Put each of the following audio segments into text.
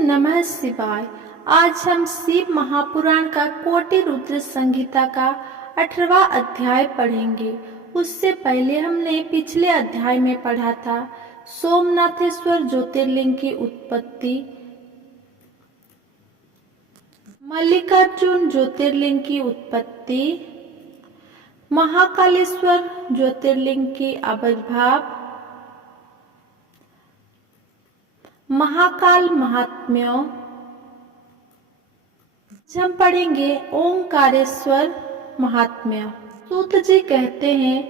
नमः शिवाय। आज हम शिव महापुराण का कोटि रुद्र संहिता का 18वां अध्याय पढ़ेंगे। उससे पहले हमने पिछले अध्याय में पढ़ा था सोमनाथेश्वर ज्योतिर्लिंग की उत्पत्ति, मल्लिकार्जुन ज्योतिर्लिंग की उत्पत्ति, महाकालेश्वर ज्योतिर्लिंग की आविर्भाव, महाकाल महात्म्य। हम पढ़ेंगे ओंकारेश्वर महात्म्य। सूत जी कहते हैं,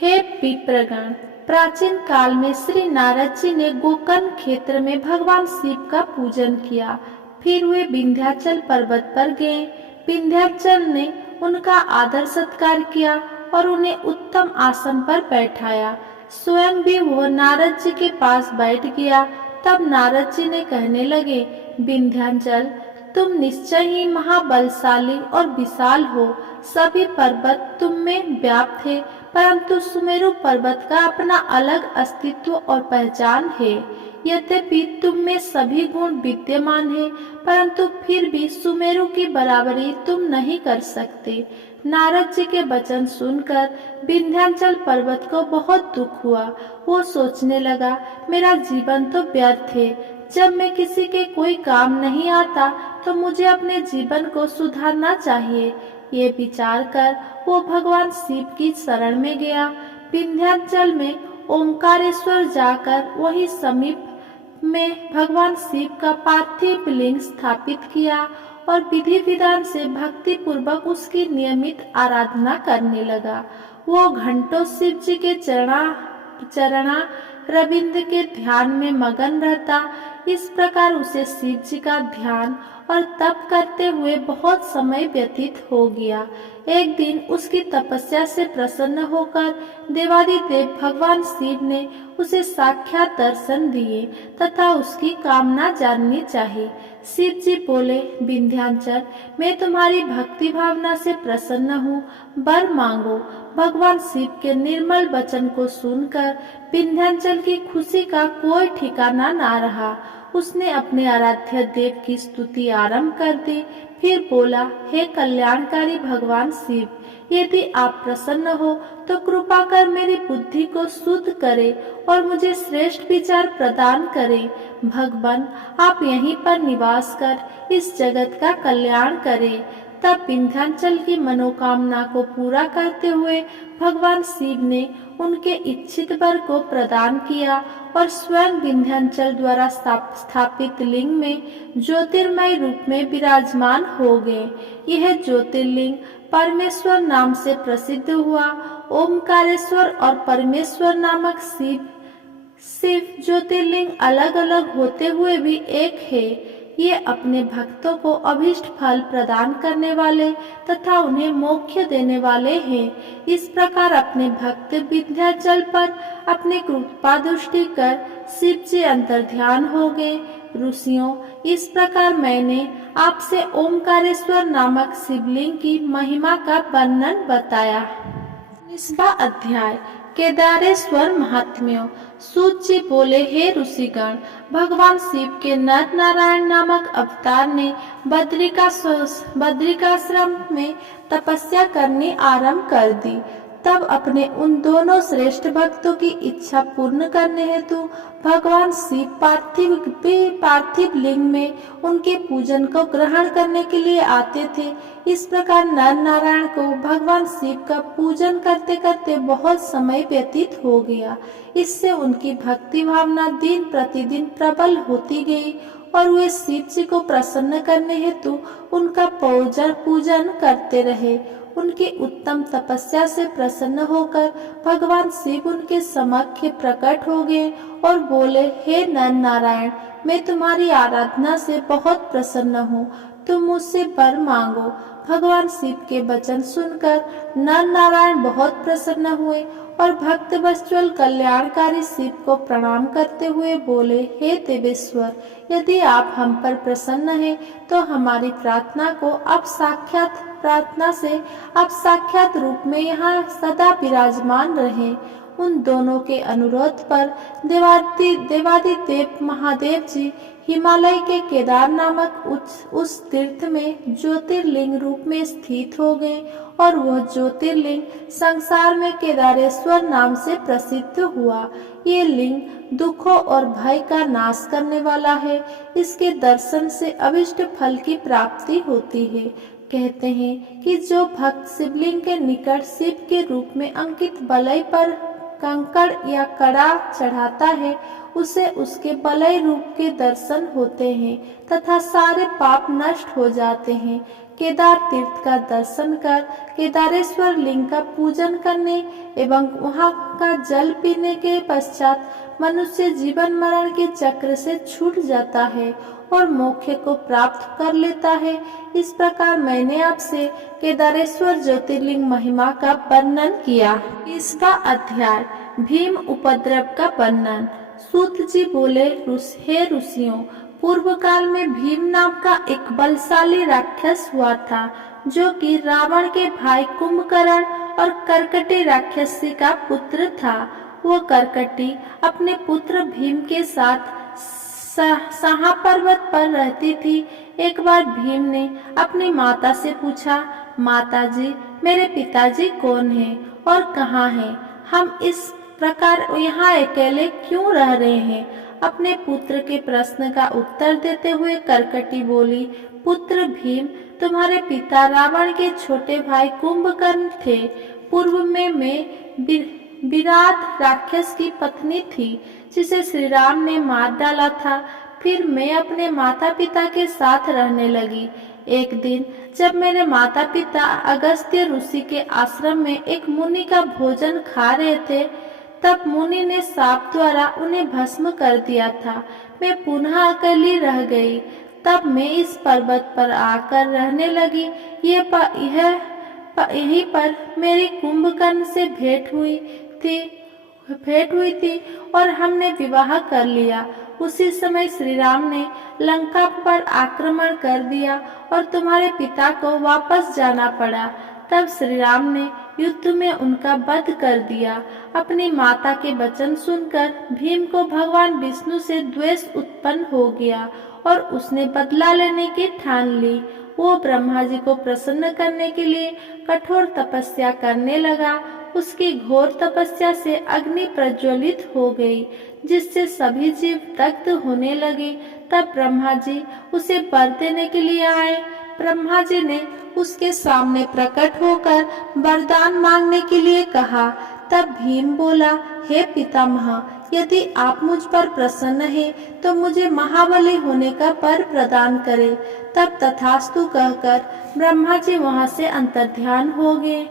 हे विप्रगण, प्राचीन काल में श्री नारद जी ने गोकर्ण क्षेत्र में भगवान शिव का पूजन किया। फिर वे विंध्याचल पर्वत पर गए। विंध्याचल ने उनका आदर सत्कार किया और उन्हें उत्तम आसन पर बैठाया। स्वयं भी वह नारद जी के पास बैठ गया। तब नारद जी ने कहने लगे, विंध्याचल, तुम निश्चय ही महाबलशाली और विशाल हो। सभी पर्वत तुम में व्याप्त है, परंतु सुमेरु पर्वत का अपना अलग अस्तित्व और पहचान है। यद्यपि तुम में सभी गुण विद्यमान है, परंतु फिर भी सुमेरु की बराबरी तुम नहीं कर सकते। नारद जी के वचन सुनकर विंध्याचल पर्वत को बहुत दुख हुआ। वो सोचने लगा, मेरा जीवन तो व्यर्थ है। जब मैं किसी के कोई काम नहीं आता तो मुझे अपने जीवन को सुधारना चाहिए। ये विचार कर वो भगवान शिव की शरण में गया। विंध्याचल में ओंकारेश्वर जाकर वहीं समीप में भगवान शिव का पार्थिव लिंग स्थापित किया और विधि विधान से भक्ति पूर्वक उसकी नियमित आराधना करने लगा। वो घंटों शिव जी के चरणा रविंद के ध्यान में मगन रहता। इस प्रकार उसे शिव जी का ध्यान और तप करते हुए बहुत समय व्यतीत हो गया। एक दिन उसकी तपस्या से प्रसन्न होकर देवादिदेव भगवान शिव ने उसे साक्षात दर्शन दिए तथा उसकी कामना जाननी चाहिए। शिव जी बोले, विंध्याचल, मैं तुम्हारी भक्ति भावना से प्रसन्न हूँ, वर मांगो। भगवान शिव के निर्मल वचन को सुनकर विंध्याचल की खुशी का कोई ठिकाना ना रहा। उसने अपने आराध्य देव की स्तुति आरंभ कर दी। फिर बोला, हे कल्याणकारी भगवान शिव, यदि आप प्रसन्न हो तो कृपा कर मेरी बुद्धि को शुद्ध करें और मुझे श्रेष्ठ विचार प्रदान करें। भगवान, आप यहीं पर निवास कर इस जगत का कल्याण करें। तब विंध्याचल की मनोकामना को पूरा करते हुए भगवान शिव ने उनके इच्छित वर को प्रदान किया और स्वयं विंध्याचल द्वारा स्थापित लिंग में ज्योतिर्मय रूप में विराजमान हो गए। यह ज्योतिर्लिंग परमेश्वर नाम से प्रसिद्ध हुआ। ओमकारेश्वर और परमेश्वर नामक शिव ज्योतिर्लिंग अलग अलग होते हुए भी एक है। ये अपने भक्तों को अभीष्ट फल प्रदान करने वाले तथा उन्हें मोक्ष देने वाले हैं। इस प्रकार अपने भक्त विंध्याचल पर अपने कृपा दृष्टि कर शिव जी अंतर्ध्यान हो गए। ऋषियों, इस प्रकार मैंने आपसे ओमकारेश्वर नामक शिवलिंग की महिमा का वर्णन बताया। 19वां अध्याय, केदारेश्वर महात्म्य। सूत जी बोले, हे ऋषिगण, भगवान शिव के नर नारायण नामक अवतार ने बद्रिकाश्रम में तपस्या करनी आरंभ कर दी। तब अपने उन दोनों श्रेष्ठ भक्तों की इच्छा पूर्ण करने हेतु भगवान शिव पार्थिव लिंग में उनके पूजन को ग्रहण करने के लिए आते थे। इस प्रकार नर नारायण को भगवान शिव का पूजन करते करते बहुत समय व्यतीत हो गया। इससे उनकी भक्ति भावना दिन प्रतिदिन प्रबल होती गई और वे शिव जी को प्रसन्न करने हेतु उनका पूजन करते रहे। उनकी उत्तम तपस्या से प्रसन्न होकर भगवान शिव उनके समक्ष प्रकट हो गए और बोले, हे नर नारायण, मैं तुम्हारी आराधना से बहुत प्रसन्न हूँ, तुम मुझसे वर मांगो। भगवान शिव के वचन सुनकर नर नारायण बहुत प्रसन्न हुए और भक्त वत्सल कल्याणकारी शिव को प्रणाम करते हुए बोले, हे देवेश्वर, यदि आप हम पर प्रसन्न हैं तो हमारी प्रार्थना से आप साक्षात रूप में यहाँ सदा विराजमान रहें। उन दोनों के अनुरोध पर देवादिदेव महादेव जी हिमालय के केदार नामक उस तीर्थ में ज्योतिर्लिंग रूप में स्थित हो गए और वह ज्योतिर्लिंग संसार में केदारेश्वर नाम से प्रसिद्ध हुआ। ये लिंग दुखों और भय का नाश करने वाला है। इसके दर्शन से अभिष्ट फल की प्राप्ति होती है। कहते हैं कि जो भक्त शिवलिंग के निकट शिव के रूप में अंकित बलय पर कंकड़ या कड़ा चढ़ाता है, उसे उसके बलय रूप के दर्शन होते हैं तथा सारे पाप नष्ट हो जाते हैं। केदार तीर्थ का दर्शन कर केदारेश्वर लिंग का पूजन करने एवं वहां का जल पीने के पश्चात मनुष्य जीवन मरण के चक्र से छूट जाता है और मोक्ष को प्राप्त कर लेता है। इस प्रकार मैंने आपसे केदारेश्वर ज्योतिर्लिंग महिमा का वर्णन किया। इसका अध्याय भीम उपद्रव का वर्णन। सूत जी बोले, हे ऋषियों, पूर्व काल में भीम नाम का एक बलशाली राक्षस हुआ था, जो कि रावण के भाई कुंभकर्ण और कर्कटी राक्षसी का पुत्र था। वो कर्कटी अपने पुत्र भीम के साथ सहा पर्वत पर रहती थी। एक बार भीम ने अपनी माता से पूछा, माताजी, मेरे पिताजी कौन हैं और कहाँ हैं? हम इस प्रकार यहाँ अकेले क्यों रह रहे हैं? अपने पुत्र के प्रश्न का उत्तर देते हुए कर्कटी बोली, पुत्र भीम, तुम्हारे पिता रावण के छोटे भाई कुंभकर्ण थे। पूर्व में मैं विराट राक्षस की पत्नी थी, जिसे श्री राम ने मार डाला था। फिर मैं अपने माता पिता के साथ रहने लगी। एक दिन जब मेरे माता पिता अगस्त्य ऋषि के आश्रम में एक मुनि का भोजन खा रहे थे, तब मुनि ने साप द्वारा उन्हें भस्म कर दिया था। मैं पुनः अकेली रह गई। तब मैं इस पर्वत पर आकर रहने लगी। यहीं पर मेरी कुंभकर्ण से भेंट हुई थी और हमने विवाह कर लिया। उसी समय श्री राम ने लंका पर आक्रमण कर दिया और तुम्हारे पिता को वापस जाना पड़ा। तब श्री राम ने युद्ध में उनका वध कर दिया। अपनी माता के वचन सुनकर भीम को भगवान विष्णु से द्वेष उत्पन्न हो गया और उसने बदला लेने की ठान ली। वो ब्रह्मा जी को प्रसन्न करने के लिए कठोर तपस्या करने लगा। उसकी घोर तपस्या से अग्नि प्रज्वलित हो गई, जिससे सभी जीव दग्ध होने लगे। तब ब्रह्मा जी उसे वर देने के लिए आए। ब्रह्मा जी ने उसके सामने प्रकट होकर वरदान मांगने के लिए कहा। तब भीम बोला, हे पितामह, यदि आप मुझ पर प्रसन्न हैं, तो मुझे महाबली होने का वर प्रदान करें। तब तथास्तु कहकर ब्रह्मा जी वहां से अंतर्ध्यान हो गए।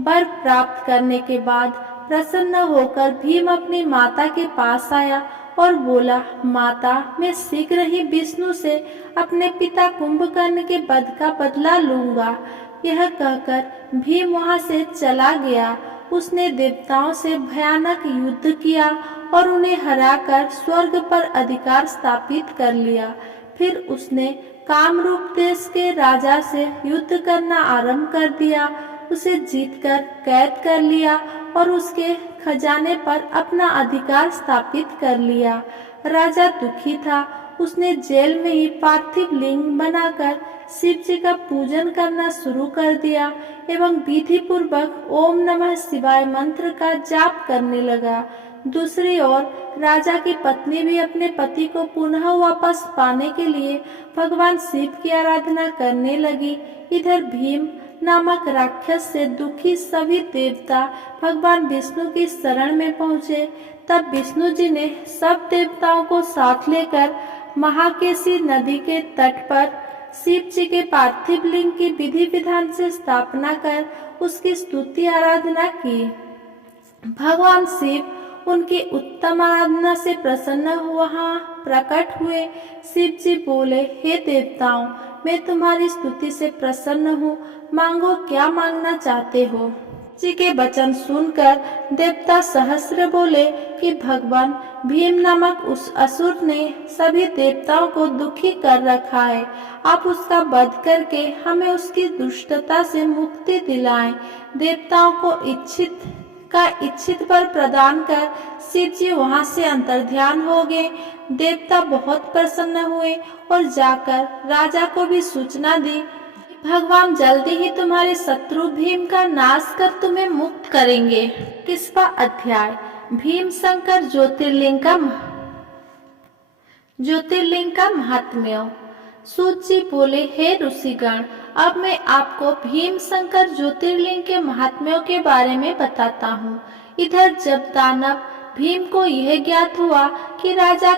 वर प्राप्त करने के बाद प्रसन्न होकर भीम अपनी माता के पास आया और बोला, माता, मैं शीघ्र ही विष्णु से अपने पिता कुंभकर्ण के वध का बदला लूंगा। यह कहकर भीम वहां से चला गया। उसने देवताओं से भयानक युद्ध किया और उन्हें हराकर स्वर्ग पर अधिकार स्थापित कर लिया। फिर उसने कामरूप देश के राजा से युद्ध करना आरंभ कर दिया। उसे जीतकर कैद कर लिया और उसके खजाने पर अपना अधिकार स्थापित कर लिया। राजा दुखी था। उसने जेल में ही पार्थिव लिंग बनाकर शिव जी का पूजन करना शुरू कर दिया एवं विधि पूर्वक ओम नमः शिवाय मंत्र का जाप करने लगा। दूसरी ओर राजा की पत्नी भी अपने पति को पुनः वापस पाने के लिए भगवान शिव की आराधना करने लगी। इधर भीम नामक राक्षस से दुखी सभी देवता भगवान विष्णु की शरण में पहुँचे। तब विष्णु जी ने सब देवताओं को साथ लेकर महाकेशी नदी के तट पर शिव जी के पार्थिव लिंग की विधि विधान से स्थापना कर उसकी स्तुति आराधना की। भगवान शिव उनकी उत्तम आराधना से प्रसन्न वहां प्रकट हुए। शिव जी बोले, हे देवताओं, मैं तुम्हारी स्तुति से प्रसन्न हूँ। मांगो, क्या मांगना चाहते हो? जी के वचन सुनकर देवता सहस्र बोले कि भगवान भीम नामक उस असुर ने सभी देवताओं को दुखी कर रखा है। आप उसका वध करके हमें उसकी दुष्टता से मुक्ति दिलाएं। देवताओं को इच्छित का इच्छित वर प्रदान कर शिव जी वहां से अंतर्ध्यान हो गए। देवता बहुत प्रसन्न हुए और जाकर राजा को भी सूचना दी, भगवान जल्दी ही तुम्हारे शत्रु भीम का नाश कर तुम्हें मुक्त करेंगे। 21वां अध्याय भीम शंकर ज्योतिर्लिंग का महात्म्य। सूत जी बोले, हे ऋषिगण, अब मैं आपको भीम शंकर ज्योतिर्लिंग के महात्म्यों के बारे में बताता हूँ। इधर जब दानव भीम को यह ज्ञात हुआ कि राजा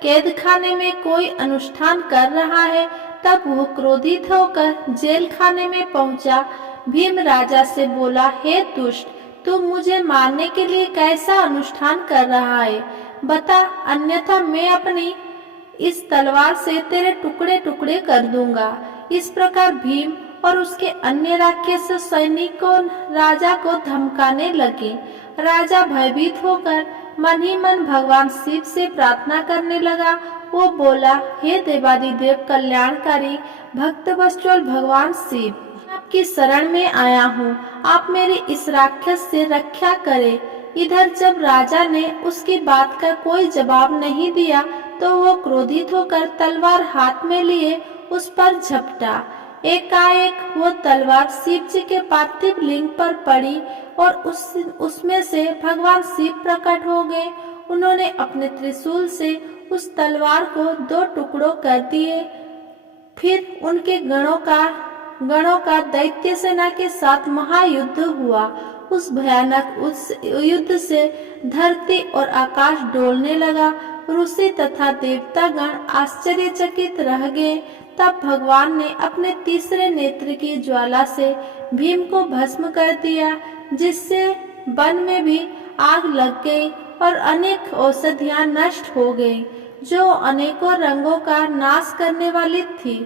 कैद खाने में कोई अनुष्ठान कर रहा है, तब वह क्रोधित होकर जेल खाने में पहुंचा। भीम राजा से बोला, हे दुष्ट, तू मुझे मारने के लिए कैसा अनुष्ठान कर रहा है? बता, अन्यथा मैं अपनी इस तलवार से तेरे टुकड़े टुकड़े कर दूंगा। इस प्रकार भीम और उसके अन्य राक्षस सैनिकों राजा को धमकाने लगे। राजा भयभीत होकर मन ही मन भगवान शिव से प्रार्थना करने लगा। वो बोला, हे देवादिदेव कल्याणकारी भक्तवत्सल भगवान शिव, आपकी शरण में आया हूँ, आप मेरी इस राक्षस से रक्षा करें। इधर जब राजा ने उसकी बात का कोई जवाब नहीं दिया तो वो क्रोधित होकर तलवार हाथ में लिए उस पर झपटा। एकाएक वो तलवार शिव जी के पार्थिव लिंग पर पड़ी और उसमें से भगवान शिव प्रकट हो गए। उन्होंने अपने त्रिशूल से उस तलवार को 2 टुकड़ों कर दिए। फिर उनके गणों का दैत्य सेना के साथ महायुद्ध हुआ। उस भयानक युद्ध से धरती और आकाश डोलने लगा। ऋषि तथा देवतागण आश्चर्यचकित रह गए। तब भगवान ने अपने तीसरे नेत्र की ज्वाला से भीम को भस्म कर दिया, जिससे वन में भी आग लग गई और अनेक औषधियां नष्ट हो गई, जो अनेकों रंगों का नाश करने वाली थी।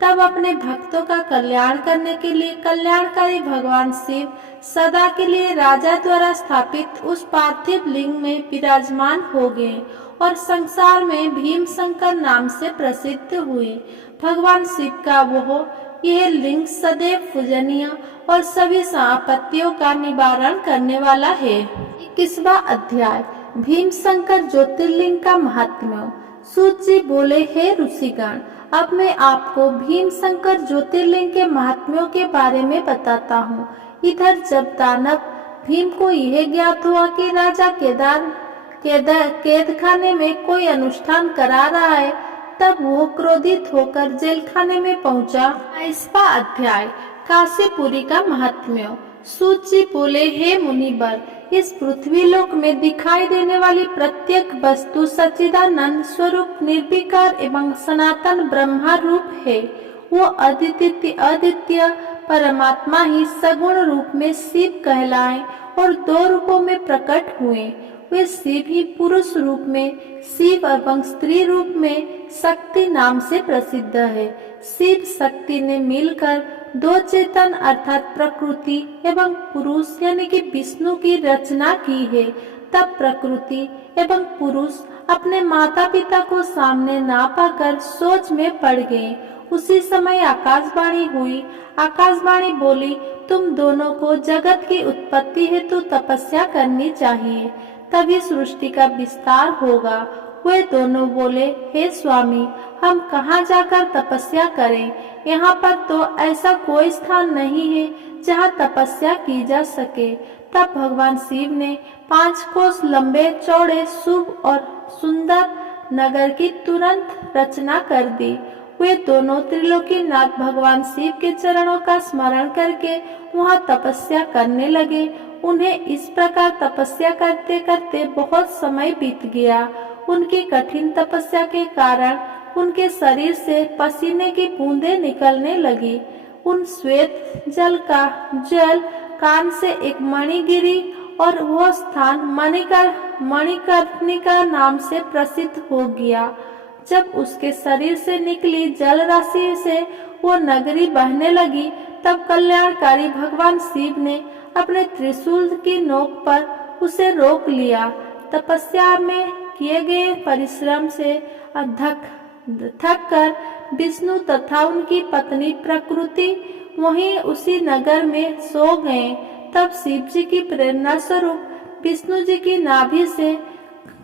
तब अपने भक्तों का कल्याण करने के लिए कल्याणकारी भगवान शिव सदा के लिए राजा द्वारा स्थापित उस पार्थिव लिंग में विराजमान हो गए और संसार में भीम शंकर नाम से प्रसिद्ध हुए। भगवान शिव का यह लिंग सदैव पूजनीय और सभी आपत्तियों का निवारण करने वाला है। 21वां अध्याय भीम शंकर ज्योतिर्लिंग का महात्म्य। सूत जी बोले, हे ऋषिगण, अब मैं आपको भीम शंकर ज्योतिर्लिंग के महात्म्यों के बारे में बताता हूँ। इधर जब दानव भीम को यह ज्ञात हुआ कि राजा कैद खाने में कोई अनुष्ठान करा रहा है, तब वो क्रोधित होकर जेल खाने में पहुंचा। 22वां अध्याय काशीपुरी का महात्म्य। सूत जी बोले, हे मुनिवर, इस पृथ्वी लोक में दिखाई देने वाली प्रत्येक वस्तु सच्चिदानंद स्वरूप निर्विकार एवं सनातन ब्रह्मा रूप है। वो अद्वितीय परमात्मा ही सगुण रूप में शिव कहलाए और 2 रूपों में प्रकट हुए। वे शिव ही पुरुष रूप में शिव एवं स्त्री रूप में शक्ति नाम से प्रसिद्ध है। शिव शक्ति ने मिलकर 2 चेतन अर्थात प्रकृति एवं पुरुष यानी कि विष्णु की रचना की है। तब प्रकृति एवं पुरुष अपने माता पिता को सामने ना पाकर सोच में पड़ गए। उसी समय आकाशवाणी हुई। आकाशवाणी बोली, तुम दोनों को जगत की उत्पत्ति हेतु तपस्या करनी चाहिए, तभी सृष्टि का विस्तार होगा। वे दोनों बोले, हे स्वामी, हम कहाँ जाकर तपस्या करें? यहाँ पर तो ऐसा कोई स्थान नहीं है जहाँ तपस्या की जा सके। तब भगवान शिव ने 5 कोस लंबे चौड़े शुभ और सुंदर नगर की तुरंत रचना कर दी। वे दोनों त्रिलोकीनाथ भगवान शिव के चरणों का स्मरण करके वहाँ तपस्या करने लगे। उन्हें इस प्रकार तपस्या करते करते बहुत समय बीत गया। उनकी कठिन तपस्या के कारण उनके शरीर से पसीने की बूंदें निकलने लगी। उन श्वेत जल कान से एक मणि गिरी और वह स्थान मणिकर्णिका नाम से प्रसिद्ध हो गया। जब उसके शरीर से निकली जल राशि से वो नगरी बहने लगी, तब कल्याणकारी भगवान शिव ने अपने त्रिशूल की नोक पर उसे रोक लिया। तपस्या में किए गए परिश्रम से थक कर विष्णु तथा उनकी पत्नी प्रकृति वहीं उसी नगर में सो गए। तब शिव जी की प्रेरणा स्वरूप विष्णु जी की नाभि से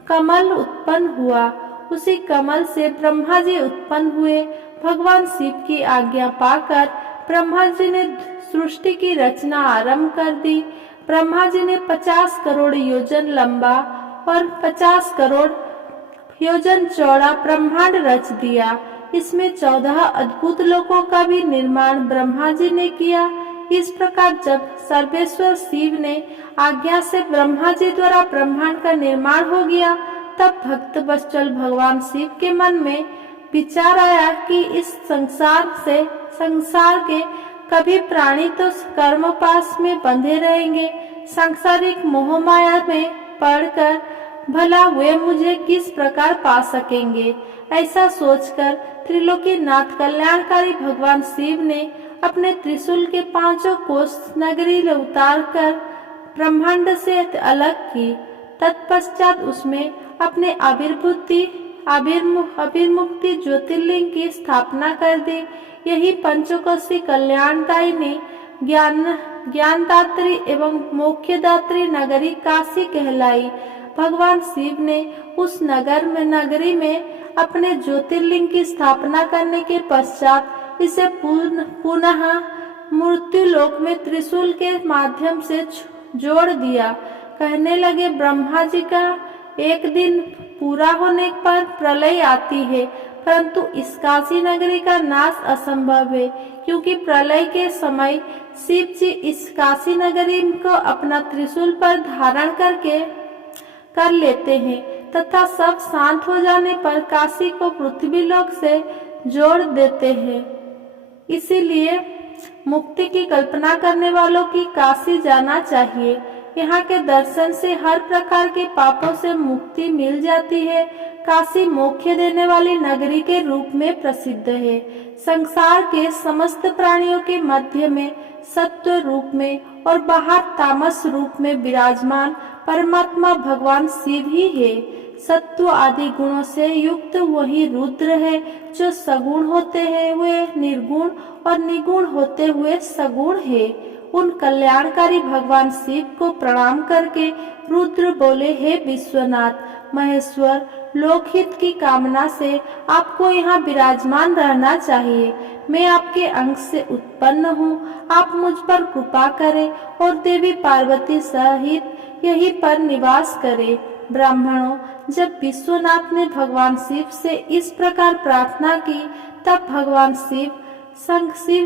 कमल उत्पन्न हुआ। उसी कमल से ब्रह्मा जी उत्पन्न हुए। भगवान शिव की आज्ञा पाकर ब्रह्मा जी ने सृष्टि की रचना आरंभ कर दी। ब्रह्मा जी ने 50 करोड़ योजन लंबा और 50 करोड़ योजन चौड़ा ब्रह्मांड रच दिया। इसमें 14 अद्भुत लोकों का भी निर्माण ब्रह्मा जी ने किया। इस प्रकार जब सर्वेश्वर शिव ने आज्ञा से ब्रह्मा जी द्वारा ब्रह्मांड का निर्माण हो गया, तब भक्त वत्सल भगवान शिव के मन में विचार आया कि इस संसार के कभी प्राणी तो कर्म पास में बंधे रहेंगे, सांसारिक मोह माया में पड़कर भला वे मुझे किस प्रकार पा सकेंगे। ऐसा सोचकर त्रिलोकीनाथ कल्याणकारी भगवान शिव ने अपने त्रिशूल के 5 कोस नगरी उतार कर ब्रह्मांड से अलग की। तत्पश्चात उसमें अपने आविर्मुक्ति ज्योतिर्लिंग की स्थापना कर दी। यही पंचकोशी कल्याणदायिनी ज्ञानदात्री एवं मोक्षदात्री नगरी काशी कहलाई। भगवान शिव ने उस नगरी में अपने ज्योतिर्लिंग की स्थापना करने के पश्चात इसे पुनः मृत्यु लोक में त्रिशूल के माध्यम से जोड़ दिया। कहने लगे, ब्रह्मा जी का एक दिन पूरा होने पर प्रलय आती है, परंतु इस काशी नगरी का नाश असंभव है, क्योंकि प्रलय के समय शिव जी इस काशी नगरी को अपना त्रिशूल पर धारण कर लेते हैं तथा सब शांत हो जाने पर काशी को पृथ्वी लोक से जोड़ देते हैं। इसीलिए मुक्ति की कल्पना करने वालों की काशी जाना चाहिए। यहाँ के दर्शन से हर प्रकार के पापों से मुक्ति मिल जाती है। काशी मोक्ष देने वाली नगरी के रूप में प्रसिद्ध है। संसार के समस्त प्राणियों के मध्य में सत्व रूप में और बाहर तामस रूप में विराजमान परमात्मा भगवान शिव ही है। सत्व आदि गुणों से युक्त वही रुद्र है, जो सगुण होते हैं वे निर्गुण और निगुण होते हुए सगुण है। उन कल्याणकारी भगवान शिव को प्रणाम करके रुद्र बोले, हे विश्वनाथ महेश्वर, लोकहित की कामना से आपको यहाँ विराजमान रहना चाहिए। मैं आपके अंश से उत्पन्न हूँ, आप मुझ पर कृपा करें और देवी पार्वती सहित यहीं पर निवास करें। ब्राह्मणों, जब विश्वनाथ ने भगवान शिव से इस प्रकार प्रार्थना की, तब भगवान शिव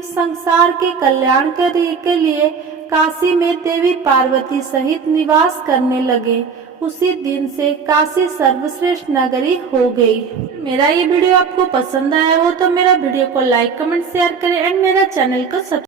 संसार के कल्याण के लिए काशी में देवी पार्वती सहित निवास करने लगे। उसी दिन से काशी सर्वश्रेष्ठ नगरी हो गई। मेरा ये वीडियो आपको पसंद आया हो तो मेरा वीडियो को लाइक, कमेंट, शेयर करें एंड मेरा चैनल को सब्सक्राइब